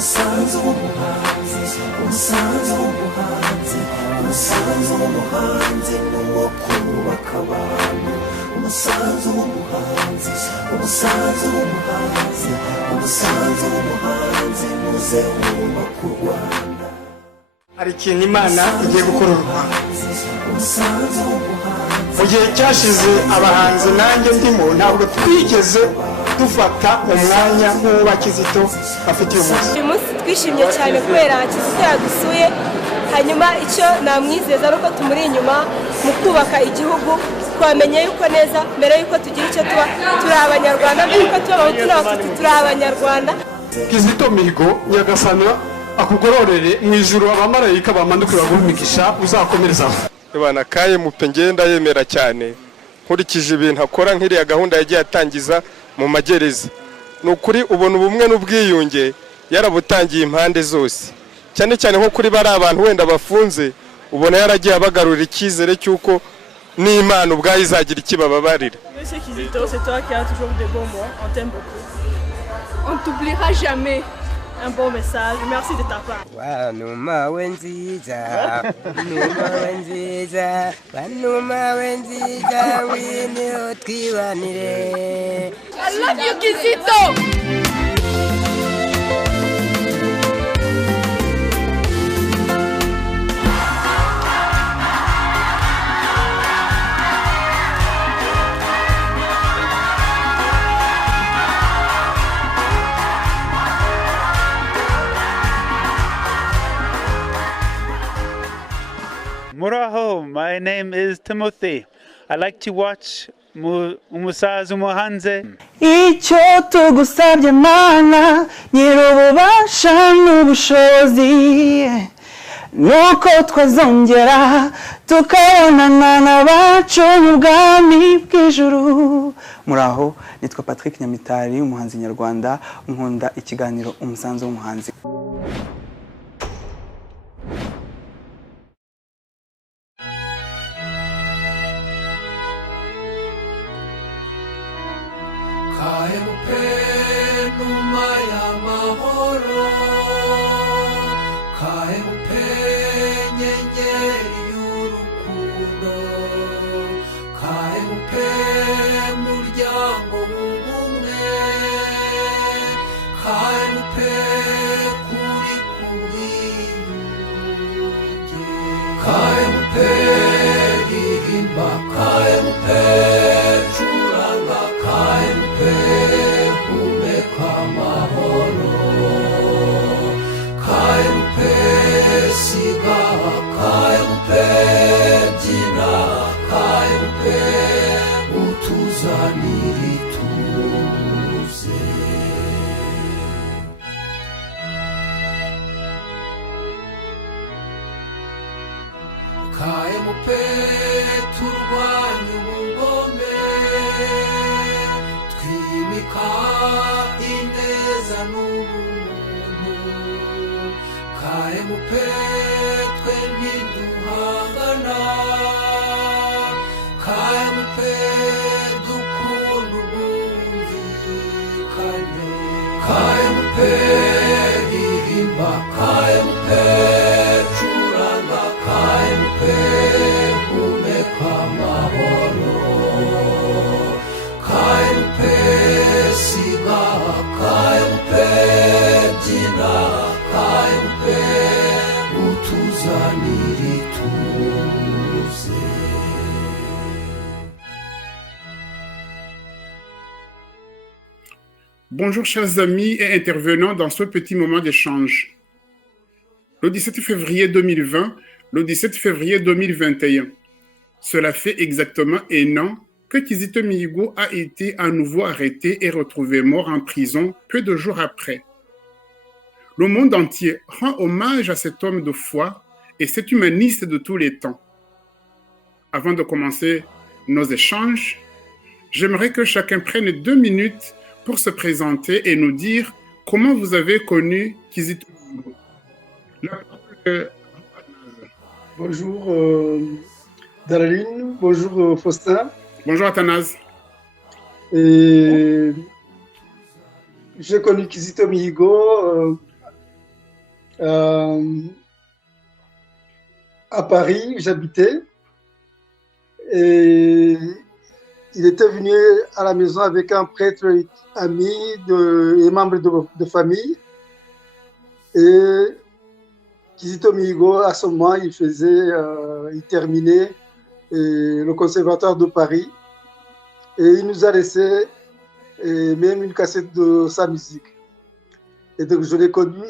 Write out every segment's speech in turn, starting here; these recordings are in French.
umusanzu w'umuhanzi, umusanzu w'umuhanzi, umusanzu w'umuhanzi ni uwo kubaka abantu. Umusanzu w'umuhanzi, umusanzu w'umuhanzi, umusanzu w'umuhanzi muze wubaka u Rwanda. Hari ikintu Imana igiye gukora u Rwanda. Mu gihe cyashize abahanzi nanjye ndimo ntabwo twigeze dufata umwanya nk'uwa Kizito bafite uyu munsi. Uyu munsi twishimye cyane kubera Kizito yadusuye, hanyuma icyo namwizeza nuko tumuri inyuma mu kubaka igihugu, twamenye yuko neza mbere yuko tugira icyo tuba turi abanyarwanda, mbere yuko tuba abahutu turi abanyarwanda. Kizito Mihigo Nyagasani akugororere mu ijuru, abamarayika bamanuke bagumigisha uzakomerezaho. Ibana kaye mupe ngenda yemera cyane nkurikije ibintu akora nk'iriya gahunda yagiye atangiza mu magereza. Nukuri ubona ubumwe n'ubwiyunge yarabutangiye impande zose, cyane cyane nko kuri bari abantu wenda bafunze, ubona yaragiye abagarura icyizere cy'uko n'Imana ubwayo izagira ikibababarira. Monsieur Kizito, c'est toi qui as toujours de bons mots, on t'aime beaucoup. On t'oubliera jamais. Un bon message, merci de ta part. Wanuma wenziza, numa wenziza, wanuma wenziza, wini otkiwanire. I love you, Kizito! Muraho, my name is Timothy. I like to watch Umusaza Umuhanzi. Icyo tugusabye Mana nyir'ububasha n'ubushobozi, nuko twazongera tukabonana n'abacu mu bwami bw'ijuru. Muraho, nitwa Patrick Nyamitari, umuhanzi nyarwanda, nkunda ikiganiro Umusanzu w'umuhanzi. Bonjour chers amis et intervenants dans ce petit moment d'échange. Le 17 février 2020, le 17 février 2021, cela fait exactement 1 an que Kizito Mihigo a été à nouveau arrêté et retrouvé mort en prison peu de jours après. Le monde entier rend hommage à cet homme de foi et cet humaniste de tous les temps. Avant de commencer nos échanges, j'aimerais que chacun prenne 2 minutes pour se présenter et nous dire comment vous avez connu Kizito Mihigo. La parole. Bonjour Daraline, bonjour Faustin. Bonjour Athanase. Et j'ai connu Kizito Mihigo À Paris, j'habitais. Et il était venu à la maison avec un prêtre ami et membre de famille. Et Kizito Mihigo, à ce moment, il terminait le conservatoire de Paris. Et il nous a laissé même une cassette de sa musique. Et donc, je l'ai connu,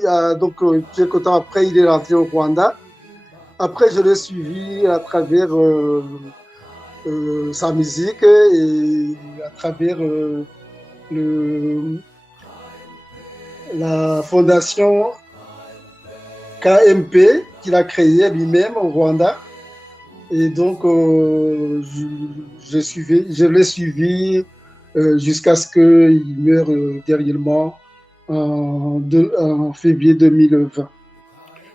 quelques temps après, il est rentré au Rwanda. Après, je l'ai suivi à travers sa musique et à travers la fondation KMP qu'il a créée lui-même au Rwanda. Et donc, je l'ai suivi jusqu'à ce qu'il meure dernièrement en février 2020.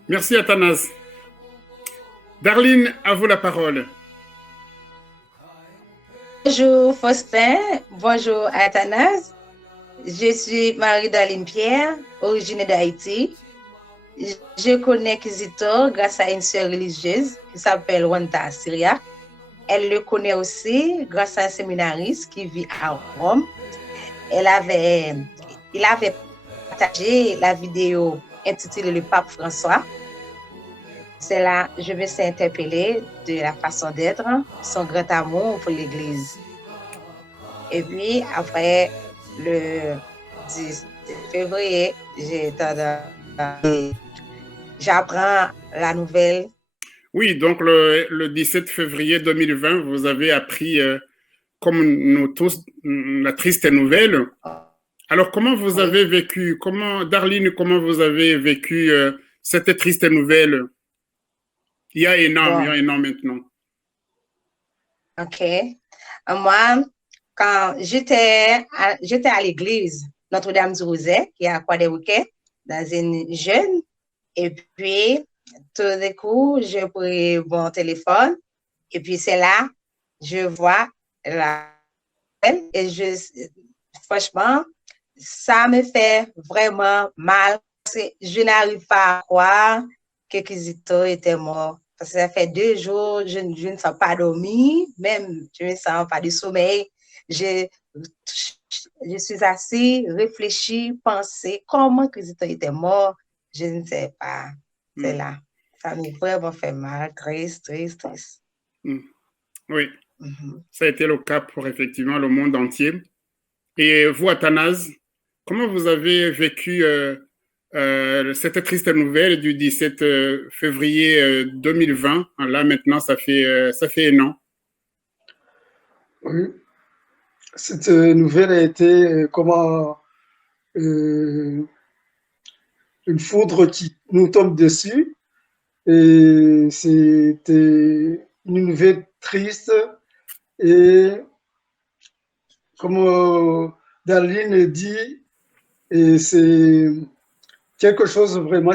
Merci Athanase. Darline, à vous la parole. Bonjour Faustin, bonjour Athanase. Je suis Marie-Darline Pierre, originaire d'Haïti. Je connais Kizito grâce à une sœur religieuse qui s'appelle Wanta Syria. Elle le connaît aussi grâce à un séminariste qui vit à Rome. Il avait partagé la vidéo intitulée Le Pape François. C'est là que je me suis interpellée de la façon d'être, son grand amour pour l'Église. Et puis, après le 10 février, j'apprends la nouvelle. Oui, donc le 17 février 2020, vous avez appris, comme nous tous, la triste nouvelle. Alors, comment vous avez vécu, Darline, comment vous avez vécu cette triste nouvelle? Il y a un an maintenant. OK. Moi, quand j'étais à l'église Notre-Dame du Roset, qui est à Croix-des-Bouquets, dans une jeune, et puis, tout d'un coup, je prends mon téléphone, et puis c'est là, je vois et franchement, ça me fait vraiment mal, parce que je n'arrive pas à croire que Kizito était mort. Parce que ça fait 2 jours, je ne sens pas dormir, même je ne sens pas de sommeil. Je suis assis, réfléchi, pensé comment Kizito était mort. Je ne sais pas. C'est là. Ça m'a vraiment fait mal, triste. Oui, ça a été le cas pour effectivement le monde entier. Et vous, Athanase, comment vous avez vécu cette triste nouvelle du 17 février 2020, là maintenant ça fait 1 an. Oui, cette nouvelle a été une foudre qui nous tombe dessus. Et c'était une nouvelle triste. Et comme Darline dit, et c'est quelque chose vraiment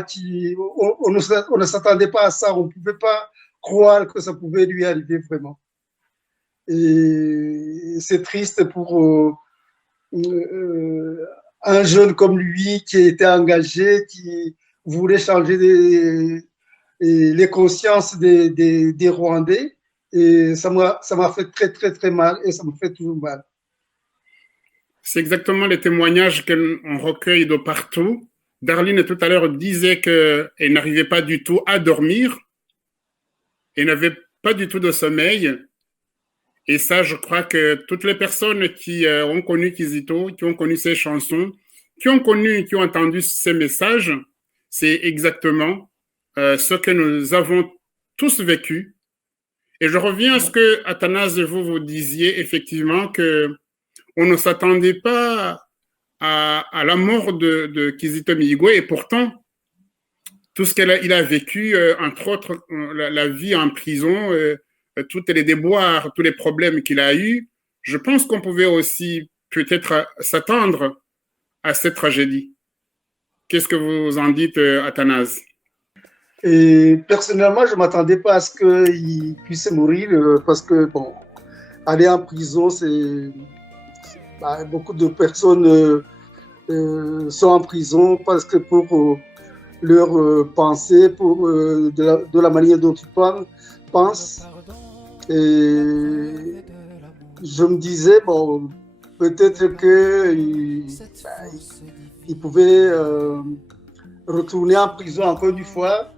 on ne s'attendait pas à ça, on ne pouvait pas croire que ça pouvait lui arriver vraiment. Et c'est triste pour un jeune comme lui qui était engagé, qui voulait changer les consciences des Rwandais. Et ça m'a fait très, très, très mal et ça me fait toujours mal. C'est exactement les témoignages qu'on recueille de partout. Darline, tout à l'heure, disait qu'elle n'arrivait pas du tout à dormir. Elle n'avait pas du tout de sommeil. Et ça, je crois que toutes les personnes qui ont connu Kizito, qui ont connu ses chansons, qui ont entendu ses messages, c'est exactement ce que nous avons tous vécu. Et je reviens à ce que, Athanase, vous disiez effectivement qu'on ne s'attendait pas à la mort de Kizito Mihigo, et pourtant, tout ce qu'il a vécu, entre autres, la vie en prison, tous les déboires, tous les problèmes qu'il a eus, je pense qu'on pouvait aussi peut-être s'attendre à cette tragédie. Qu'est-ce que vous en dites, Athanase? Et personnellement, je ne m'attendais pas à ce qu'il puisse mourir parce que, bon, aller en prison, beaucoup de personnes sont en prison parce que pour leurs pensées, de la manière dont ils pensent. Et je me disais, bon, peut-être qu'ils pouvaient retourner en prison encore une fois,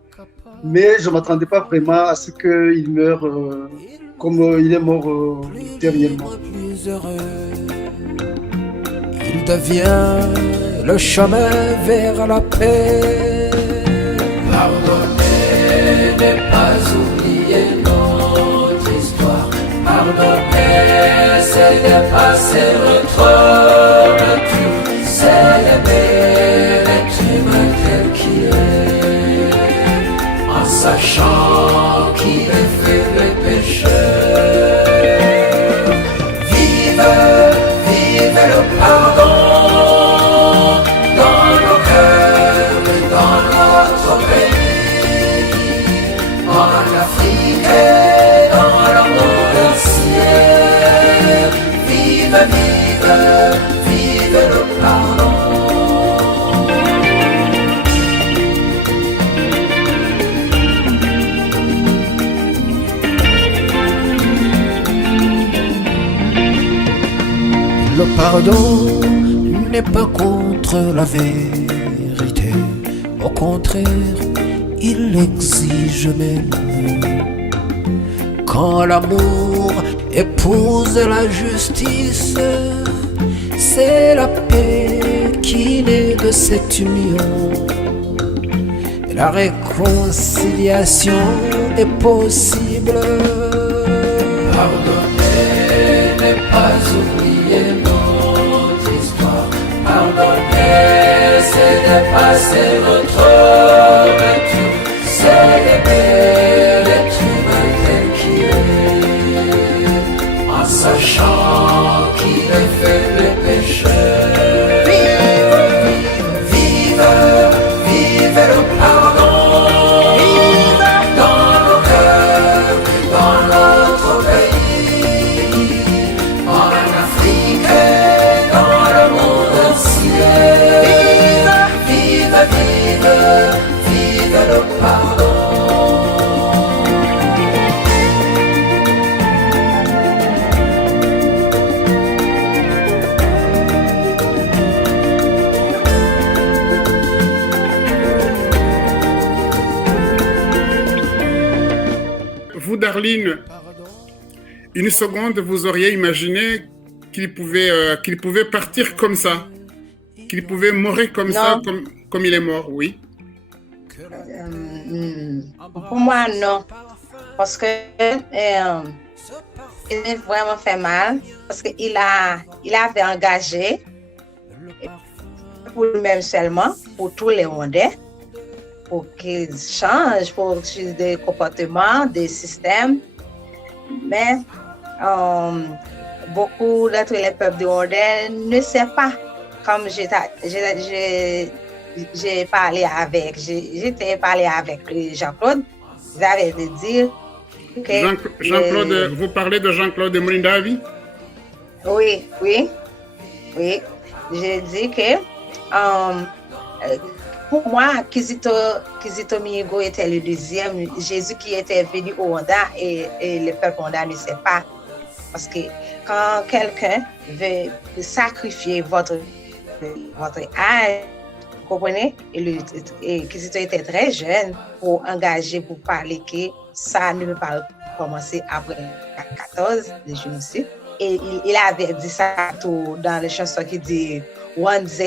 mais je ne m'attendais pas vraiment à ce qu'il meure comme il est mort dernièrement. Plus heureux, il devient le chemin vers la paix. Pardonner n'est pas oublier notre histoire. Pardonner, c'est dépasser notre nature. C'est aimer l'être humain tel qu'il est, en sachant qu'il est faible et pécheur. Vive, vive le pardon dans nos cœurs et dans notre pays, en Afrique et dans le monde entier. Vive, vive, vive le pardon. Le pardon n'est pas contre la vérité, au contraire, il l'exige même. Quand l'amour épouse la justice, c'est la paix qui naît de cette union. La réconciliation est possible. Pardonner n'est pas oublier notre histoire. Pardonner, c'est dépasser notre nature. C'est aimer l'être humain tel qu'il est, en sachant qu'il est faible et pécheur. Vive, vive, vive le pardon dans nos cœurs et dans notre pays, en Afrique et dans le monde entier. Vive, vive, vive le pardon. Vous, Darline, une seconde, vous auriez imaginé qu'il pouvait partir comme ça, qu'il pouvait mourir comme ça, comme il est mort, oui. Pour moi, non. Parce que il m'a vraiment fait mal. Parce qu'il avait engagé, pour lui-même seulement, pour tous les Rwandais, pour qu'ils changent, pour des comportements, des systèmes. Mais beaucoup d'entre les peuples du Rwandais ne savent pas. Comme j'ai parlé avec Jean-Claude, ils avaient dit que... Jean-Claude, vous parlez de Jean-Claude Mourindavi? Oui. J'ai dit que pour moi, Kizito Mihigo était le deuxième Jésus qui était venu au Rwanda et le peuple rwandais ne sait pas. Parce que quand quelqu'un veut sacrifier votre âge, vous comprenez? Et Kizito était très jeune pour engager, pour parler que ça ne peut pas commencer après 14 de génocide. Et il avait dit ça tout dans les chansons qui dit Wanze.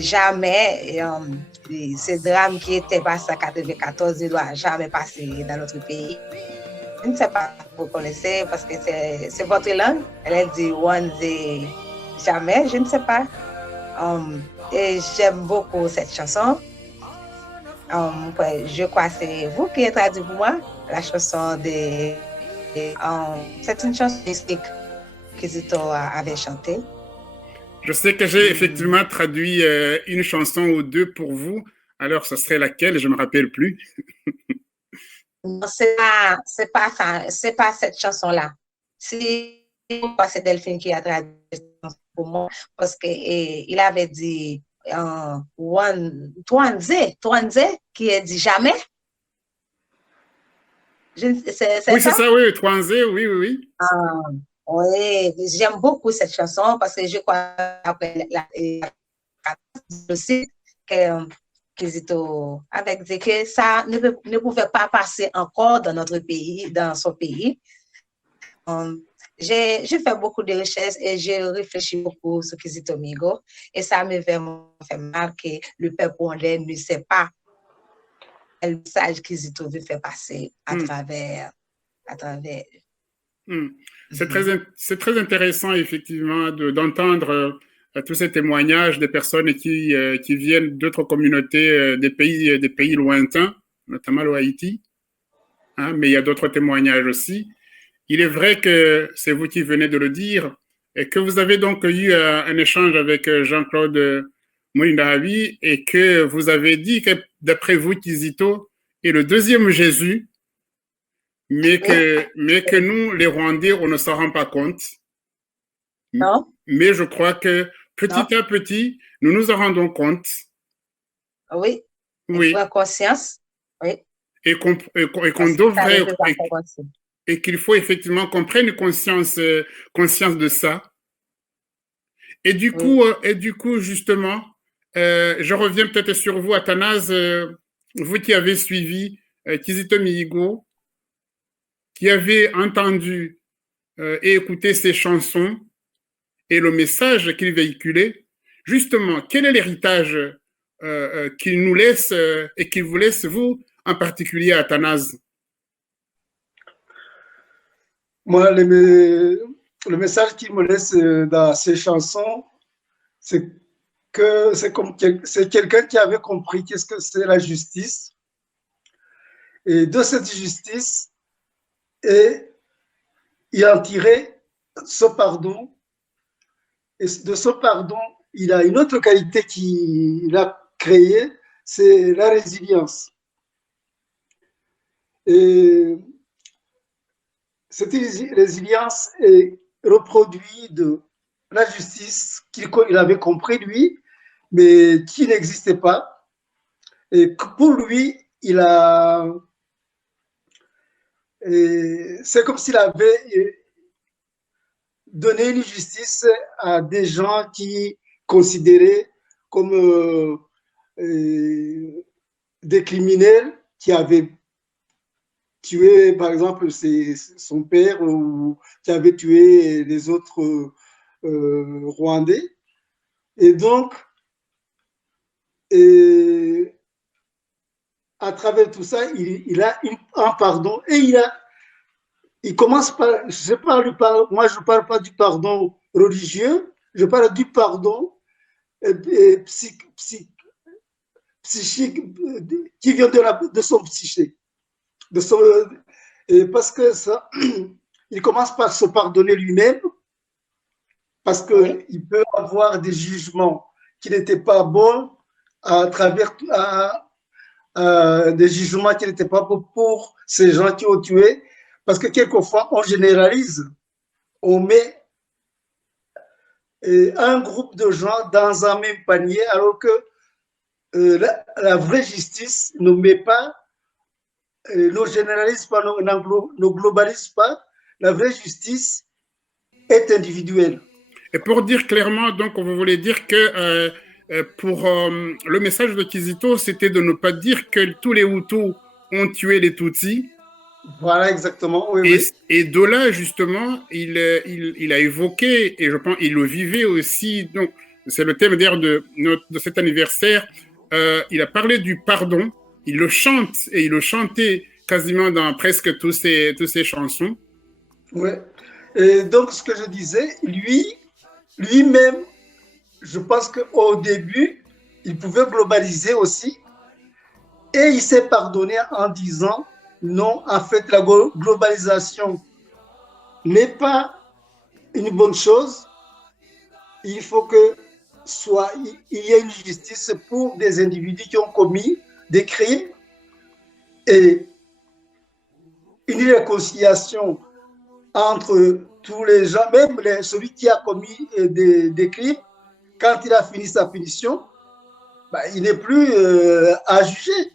Jamais, ce drame qui était passé en 1994 ne doit jamais passer dans notre pays. Je ne sais pas si vous connaissez parce que c'est votre langue. Elle dit Wanze jamais, je ne sais pas. Et j'aime beaucoup cette chanson. Je crois que c'est vous qui avez traduit pour moi la chanson de... c'est une chanson mystique que Zito avait chantée. Je sais que j'ai effectivement traduit une chanson ou deux pour vous. Alors, ce serait laquelle? Je ne me rappelle plus. Non, c'est pas cette chanson-là. C'est Delphine qui a traduit pour moi parce qu'il avait dit Twanze, qui a dit jamais. Oui, c'est ça, oui, Twanze, oui, oui, oui. Oui, j'aime beaucoup cette chanson parce que je crois qu'après aussi que Kizito avait dit que ça ne pouvait pas passer encore dans notre pays, dans son pays. J'ai fait beaucoup de recherches et j'ai réfléchi beaucoup sur Kizito Mihigo et ça me fait mal que le peuple rwandais ne sait pas le message Kizito veut faire passer à travers. C'est très intéressant, effectivement, d'entendre tous ces témoignages des personnes qui viennent d'autres communautés, des pays lointains, notamment le Haïti. Hein, mais il y a d'autres témoignages aussi. Il est vrai que c'est vous qui venez de le dire et que vous avez donc eu un échange avec Jean-Claude Moulindahabi et que vous avez dit que d'après vous, Kizito est le deuxième Jésus, mais que nous, les Rwandais, on ne s'en rend pas compte. Non. Mais je crois que petit à petit, nous nous en rendons compte. Oui. Oui. Conscience. Oui. Et qu'on devrait, et qu'il faut effectivement qu'on prenne conscience de ça. Et du coup, justement, je reviens peut-être sur vous, Athanase, vous qui avez suivi Kizito Mihigo, qui avez entendu et écouté ses chansons et le message qu'il véhiculait. Justement, quel est l'héritage qu'il nous laisse et qu'il vous laisse, vous, en particulier, Athanase? Moi, le message qu'il me laisse dans ces chansons, c'est que c'est quelqu'un qui avait compris qu'est-ce que c'est la justice. Et de cette justice, il a tiré ce pardon. Et de ce pardon, il a une autre qualité qu'il a créée, c'est la résilience. Et cette résilience est reproduite de la justice qu'il avait compris lui, mais qui n'existait pas. Et pour lui, c'est comme s'il avait donné une justice à des gens qui considéraient comme des criminels qui avaient tué, par exemple, son père ou qui avait tué les autres Rwandais. Et donc, à travers tout ça, il a un pardon et il commence par, moi je ne parle pas du pardon religieux, je parle du pardon psychique qui vient de son psyché. Parce que ça, il commence par se pardonner lui-même, parce qu'il peut avoir des jugements qui n'étaient pas bons à travers des jugements qui n'étaient pas bons pour ces gens qui ont tué, parce que quelquefois on généralise, on met un groupe de gens dans un même panier, alors que la vraie justice ne met pas, ne généralise pas, ne globalise pas. La vraie justice est individuelle. Et pour dire clairement, donc, vous voulez dire que pour le message de Kizito, c'était de ne pas dire que tous les Hutus ont tué les Tutsis. Voilà, exactement. Oui, et de là, justement, il a évoqué, et je pense qu'il le vivait aussi, donc c'est le thème d'ailleurs de cet anniversaire, il a parlé du pardon, il le chante, et il le chantait quasiment dans presque toutes ses chansons. Oui, et donc ce que je disais, lui-même, je pense qu'au début, il pouvait globaliser aussi, et il s'est pardonné en disant, non, en fait, la globalisation n'est pas une bonne chose. Il faut que il y ait une justice pour des individus qui ont commis des crimes et une réconciliation entre tous les gens, même celui qui a commis des crimes, quand il a fini sa punition, il n'est plus à juger.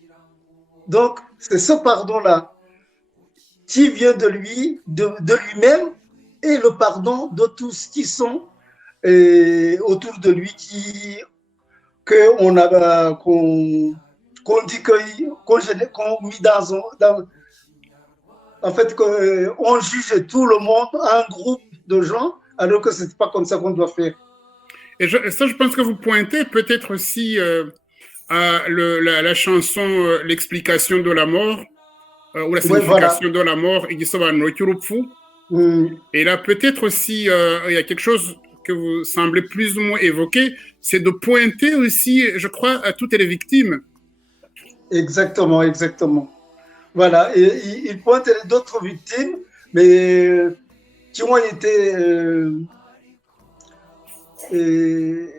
Donc, c'est ce pardon-là qui vient de lui, de lui-même, et le pardon de tous qui sont autour de lui, qu'on dit qu'on met dans en fait, qu'on juge tout le monde, un groupe de gens, alors que ce n'est pas comme ça qu'on doit faire. Et je pense que vous pointez peut-être aussi à la chanson L'explication de la mort, ou la signification de la mort, et là, peut-être aussi, il y a quelque chose que vous semblez plus ou moins évoquer, c'est de pointer aussi, je crois, à toutes les victimes. Exactement, exactement. Voilà, et il pointe d'autres victimes, mais qui ont été il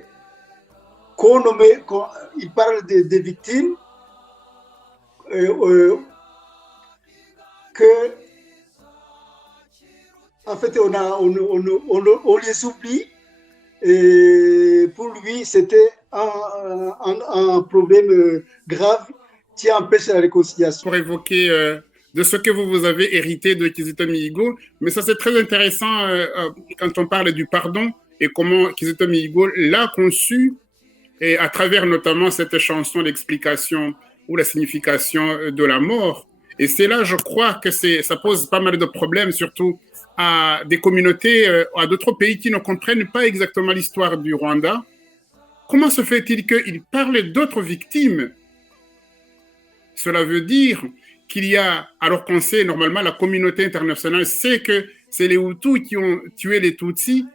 parle des victimes que, en fait, on les oublie, et pour lui, c'était un problème grave qui empêche la réconciliation. Pour évoquer de ce que vous avez hérité de Kizito Mihigo, mais ça c'est très intéressant quand on parle du pardon et comment Kizito Mihigo l'a conçu, et à travers notamment cette chanson L'explication ou la signification de la mort. Et c'est là, je crois, que ça pose pas mal de problèmes, surtout à des communautés, à d'autres pays qui ne comprennent pas exactement l'histoire du Rwanda. Comment se fait-il qu'il parle d'autres victimes? Cela veut dire qu'il y a, alors qu'on sait normalement, la communauté internationale sait que c'est les Hutus qui ont tué les Tutsis.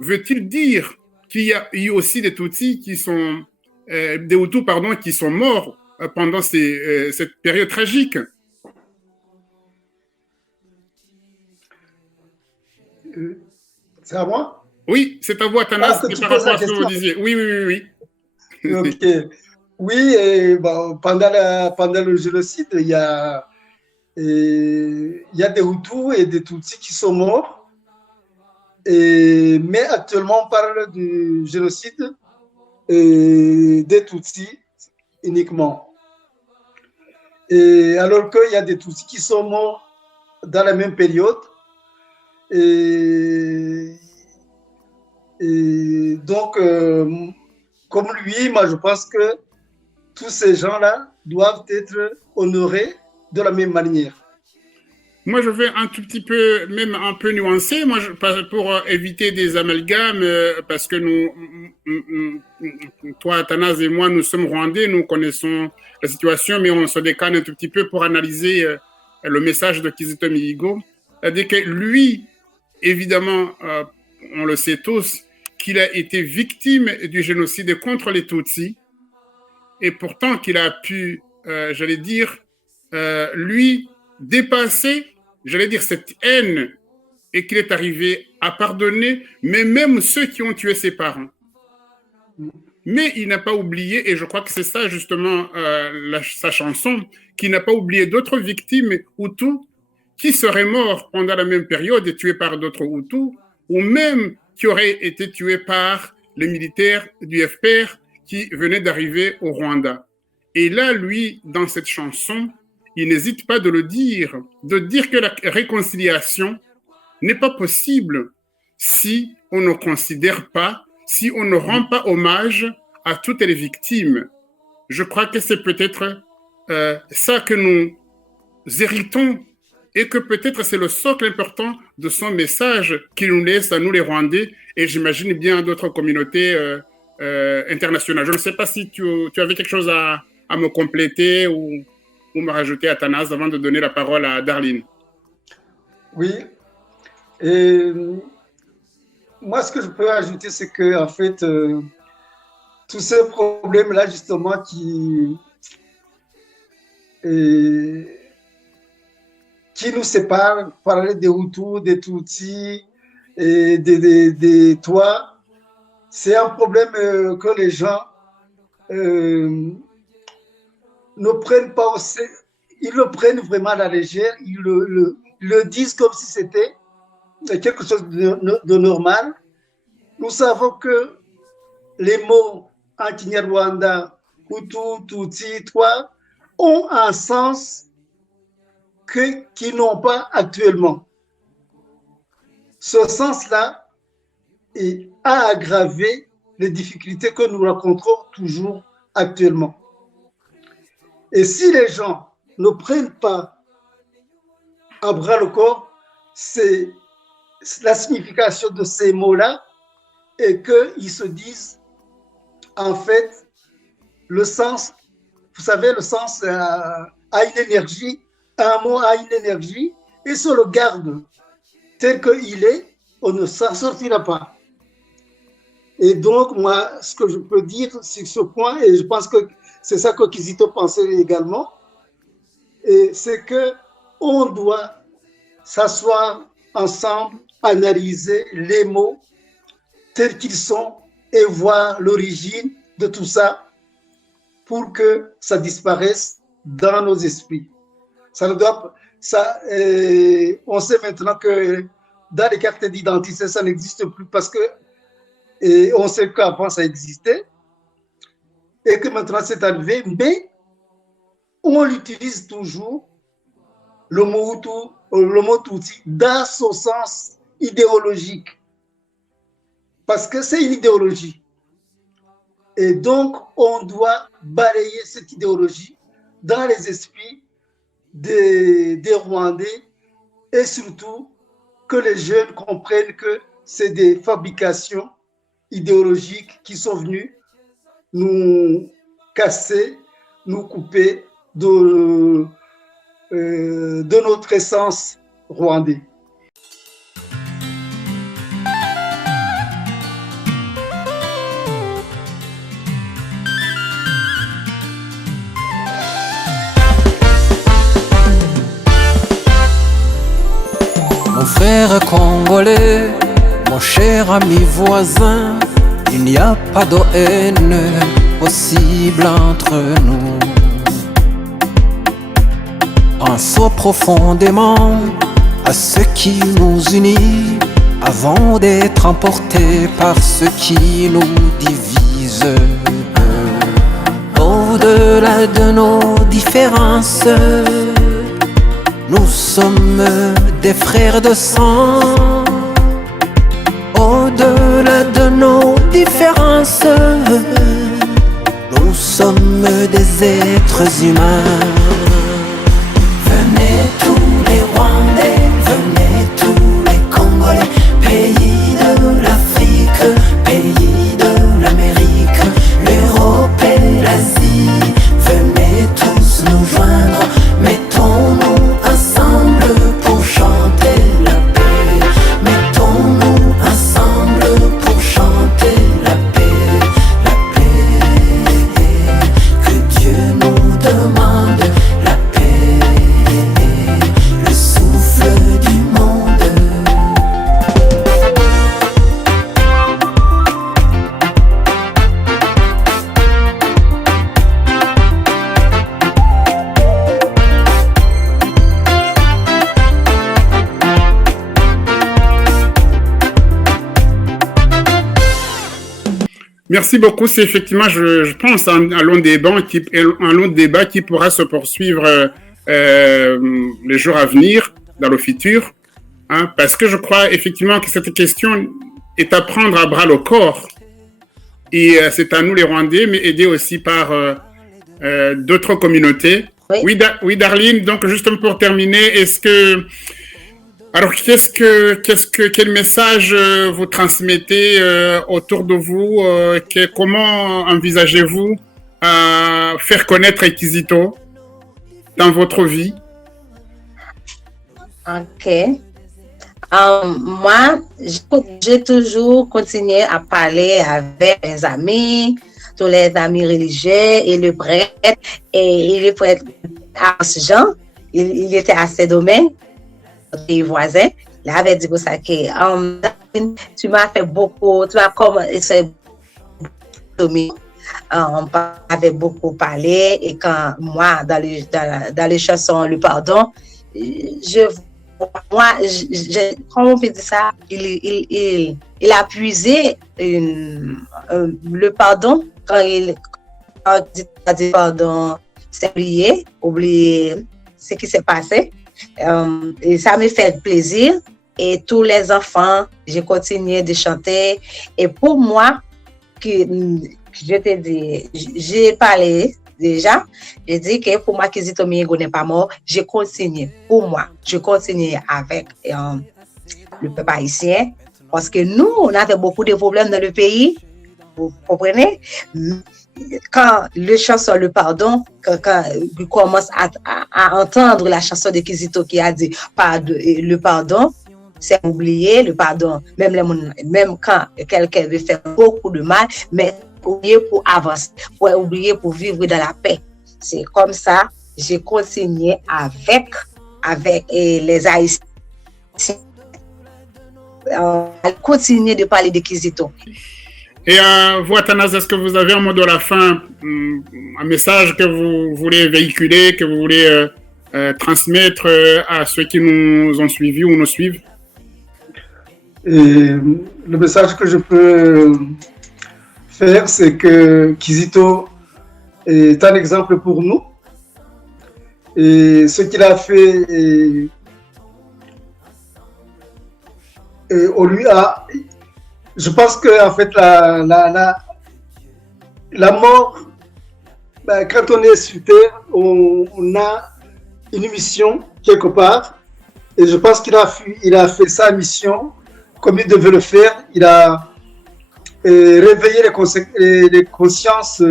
Veut-il dire qu'il y a eu aussi des Tutsis qui sont, des Hutus, pardon, qui sont morts pendant cette période tragique? C'est à moi? Oui, c'est à vous, Athanas, par rapport à ce que vous disiez. Oui. Ok. Oui, et bon, pendant le génocide, il y a des Hutus et des Tutsis qui sont morts. Mais actuellement, on parle du génocide des Tutsis uniquement. Et alors qu'il y a des Tutsis qui sont morts dans la même période. Et donc, comme lui, moi, je pense que tous ces gens-là doivent être honorés de la même manière. Moi, je vais un tout petit peu, même un peu nuancer, pour éviter des amalgames, parce que toi, Athanas et moi, nous sommes Rwandais, nous connaissons la situation, mais on se décale un tout petit peu pour analyser le message de Kizito Mihigo. C'est-à-dire que lui, évidemment, on le sait tous, qu'il a été victime du génocide contre les Tutsis, et pourtant qu'il a pu, j'allais dire, lui dépasser, j'allais dire, cette haine, et qu'il est arrivé à pardonner, mais même ceux qui ont tué ses parents. Mais il n'a pas oublié, et je crois que c'est ça justement sa chanson, qu'il n'a pas oublié d'autres victimes Hutus qui seraient morts pendant la même période et tués par d'autres Hutus, ou même qui auraient été tués par les militaires du FPR qui venaient d'arriver au Rwanda. Et là, lui, dans cette chanson, il n'hésite pas de le dire, de dire que la réconciliation n'est pas possible si on ne considère pas, si on ne rend pas hommage à toutes les victimes. Je crois que c'est peut-être ça que nous héritons, et que peut-être c'est le socle important de son message qu'il nous laisse à nous les Rwandais, et j'imagine bien d'autres communautés internationales. Je ne sais pas si tu avais quelque chose à me compléter ou me rajouter, Athanas, avant de donner la parole à Darline. Oui. Et moi, ce que je peux ajouter, c'est que, en fait, tous ces problèmes-là, justement, qui nous séparent, parler des Hutus, des Tutsis et des Tois, c'est un problème que les gens ne prennent pas ils le prennent vraiment à la légère, ils le disent comme si c'était quelque chose de normal. Nous savons que les mots en Kinyarwanda Hutu, Tutsi, Twa, ont un sens qu'ils n'ont pas actuellement. Ce sens-là a aggravé les difficultés que nous rencontrons toujours actuellement. Et si les gens ne prennent pas à bras le corps, c'est la signification de ces mots-là et qu'ils se disent, en fait, le sens, vous savez, le sens a une énergie, un mot a une énergie, et si on le garde tel qu'il est, on ne s'en sortira pas. Et donc, moi, ce que je peux dire sur ce point, et je pense que c'est ça que Kizito pensait également, c'est qu'on doit s'asseoir ensemble, analyser les mots tels qu'ils sont et voir l'origine de tout ça pour que ça disparaisse dans nos esprits. Ça ne doit, ça, on sait maintenant que dans les cartes d'identité, ça n'existe plus parce que on sait qu'avant ça existait et que maintenant c'est arrivé, mais on l'utilise toujours, le mot Hutu, le mot Tutsi, dans son sens idéologique. Parce que c'est une idéologie. Et donc, on doit balayer cette idéologie dans les esprits des Rwandais et surtout que les jeunes comprennent que c'est des fabrications idéologiques qui sont venues nous casser, nous couper de notre essence rwandais. Mon frère congolais, mon cher ami voisin, il n'y a pas de haine possible entre nous. Pensons profondément à ce qui nous unit avant d'être emportés par ce qui nous divise. Au-delà de nos différences, nous sommes des frères de sang. Au-delà de nos différences, nous sommes des êtres humains. Venez tous les Rwandais, venez tous les Congolais, pays de l'Afrique, pays de l'Amérique, l'Europe et l'Asie. Venez tous nous joindre, mettons-nous ensemble pour chanter la paix. Mettons-nous ensemble pour chanter la paix, la paix. Que Dieu nous demande la paix, le souffle du monde. Merci beaucoup. C'est effectivement, je pense, un long débat qui pourra se poursuivre les jours à venir, dans le futur, hein, parce que je crois effectivement que cette question est à prendre à bras le corps. Et c'est à nous les Rwandais, mais aidés aussi par d'autres communautés. Oui, Darline, donc justement pour terminer, est-ce que... Alors, quel message vous transmettez autour de vous? Comment envisagez-vous faire connaître Kizito dans votre vie? Ok. Moi, j'ai toujours continué à parler avec mes amis, tous les amis religieux et le prêtre. Et le prêtre Jean, il était à ses domaines. Des voisins, il avait dit pour ça que tu m'as fait beaucoup, tu m'as commencé, on avait beaucoup parlé et quand moi dans les chansons le pardon, comment on peut dire ça, il a puisé le pardon quand dit pardon, c'est oublier ce qui s'est passé. Et ça me fait plaisir. Et tous les enfants, j'ai continué de chanter. Et pour moi, je te dis, j'ai parlé déjà, j'ai dit que pour moi, Kizito Mihigo n'est pas mort. J'ai continué. Pour moi, je continue avec le peuple haïtien. Parce que nous, on avait beaucoup de problèmes dans le pays. Vous comprenez? Quand le chanson Le Pardon, quand on commence à entendre la chanson de Kizito qui a dit le pardon, c'est oublier le pardon. Même quand quelqu'un veut faire beaucoup de mal, mais oublier pour avancer, pour oublier pour vivre dans la paix. C'est comme ça, j'ai continué avec les Haïtiens. Continuer de parler de Kizito. Et vous, Athanase, est-ce que vous avez un mot de la fin, un message que vous voulez véhiculer, que vous voulez transmettre à ceux qui nous ont suivis ou nous suivent? Et le message que je peux faire, c'est que Kizito est un exemple pour nous. Et ce qu'il a fait, on lui a... Je pense que en fait la mort, quand on est sur Terre, on a une mission quelque part, et je pense qu'il a fait sa mission comme il devait le faire. Il a réveillé les consciences,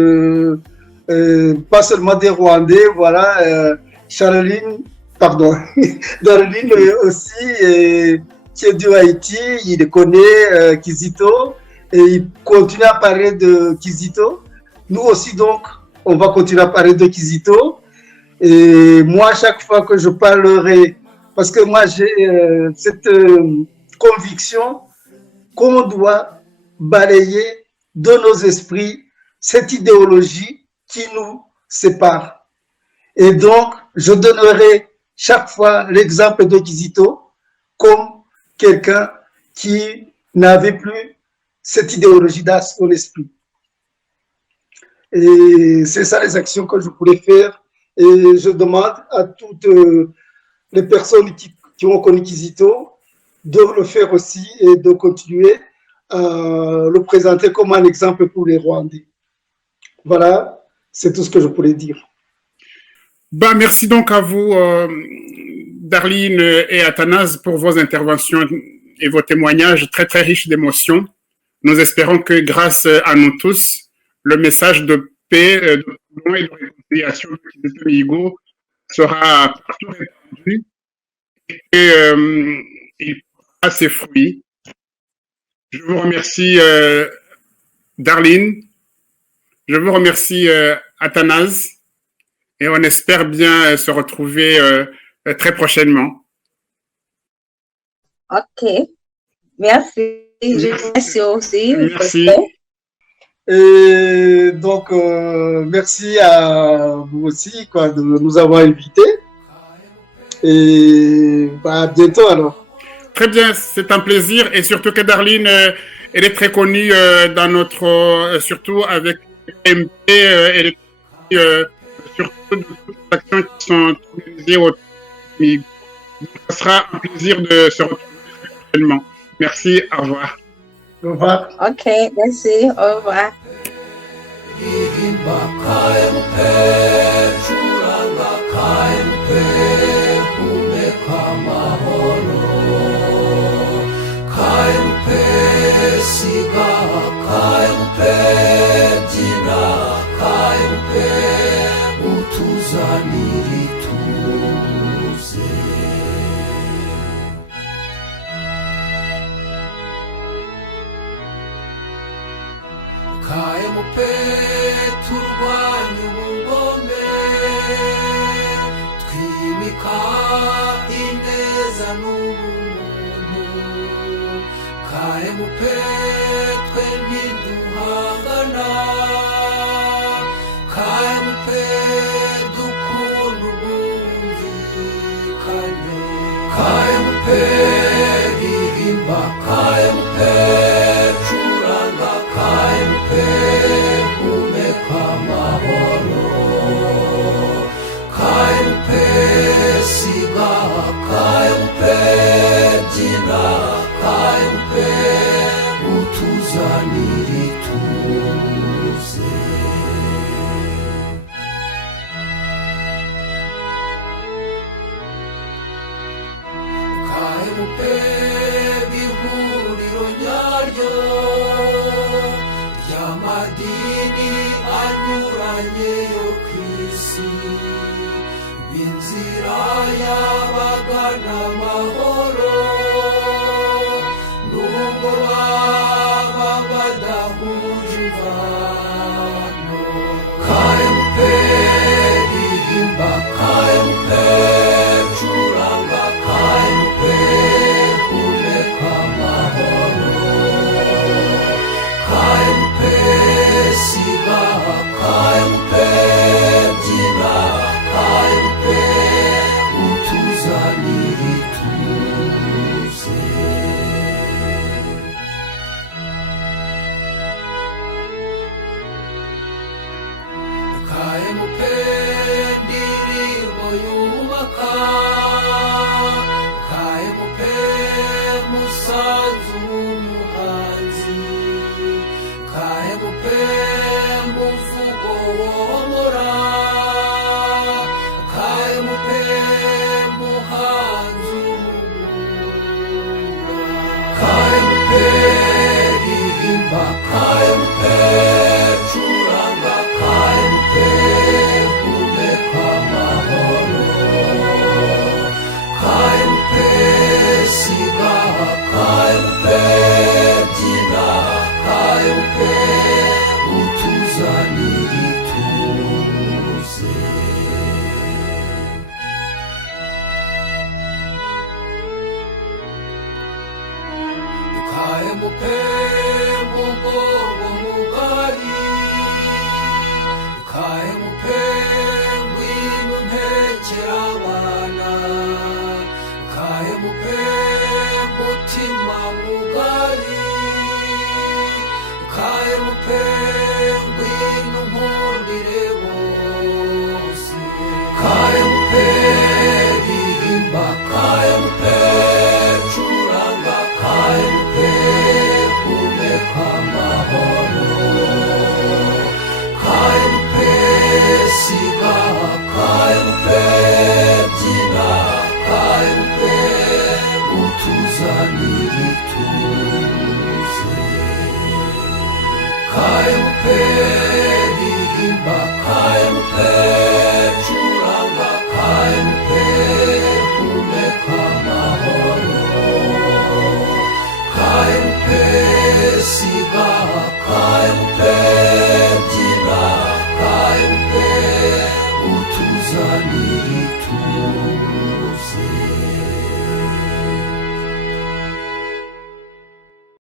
pas seulement des Rwandais, voilà. Darline aussi. Qui est du Haïti, il connaît Kizito et il continue à parler de Kizito. Nous aussi, donc, on va continuer à parler de Kizito. Et moi, chaque fois que je parlerai, parce que moi, j'ai cette conviction qu'on doit balayer de nos esprits cette idéologie qui nous sépare. Et donc, je donnerai chaque fois l'exemple de Kizito comme quelqu'un qui n'avait plus cette idéologie dans son esprit. Et c'est ça les actions que je pourrais faire. Et je demande à toutes les personnes qui ont connu Kizito de le faire aussi et de continuer à le présenter comme un exemple pour les Rwandais. Voilà, c'est tout ce que je pourrais dire. Merci donc à vous, Darline et Athanase, pour vos interventions et vos témoignages très très riches d'émotions. Nous espérons que grâce à nous tous, le message de paix, de pardon et de réconciliation de Kizito Mihigo sera partout répandu et il portera ses fruits. Je vous remercie, Darline. Je vous remercie, Athanase. Et on espère bien se retrouver très prochainement. Ok. Merci. Je vous remercie aussi. Merci. Et donc, merci à vous aussi de nous avoir invités. Et à bientôt alors. Très bien, c'est un plaisir. Et surtout que Darline, elle est très connue dans notre, surtout avec MP, elle est surtout de toutes les actions qui sont organisées au Mihigo. Ce sera un plaisir de se retrouver très prochainement. Merci, au revoir. Au revoir. Ok, merci, au revoir. turwanye ubugome twimika ineza n'ubuntu KMP twe ntiduhangana KMP dukunda ubwumvikane KMP ririmba KMP curanga KMP humeka amahoro KMP ihuriro nyaryo ry'amadini anyuranye yo ku isi b'inzira y'abagana amahoro nubwo baba badahuje imvano KMP ririmba KMP curanga KMP humeka amahoro KMP siga KMP byina KMP utuzanira ituze KMP ndirimbo yubaka KMP musanzu w'umuhanzi KMP muvugo womora KMP muhanzi KMP ririmba KMP curanga KMP humeka amahoro KMP siga KMP byina KMP utuzanira ituze KMP mugongo mugari KMP ngwino ntekera abana KMP mutima mugari KMP ngwino nkundire bose KMP ririmba KMP curanga KMP humeka amahoro KMP siga KMP byina KMP utuzanira ituze KMP ririmba KMP curanga KMP humeka amahoro KMP siga KMP byina KMP utuzanira ituze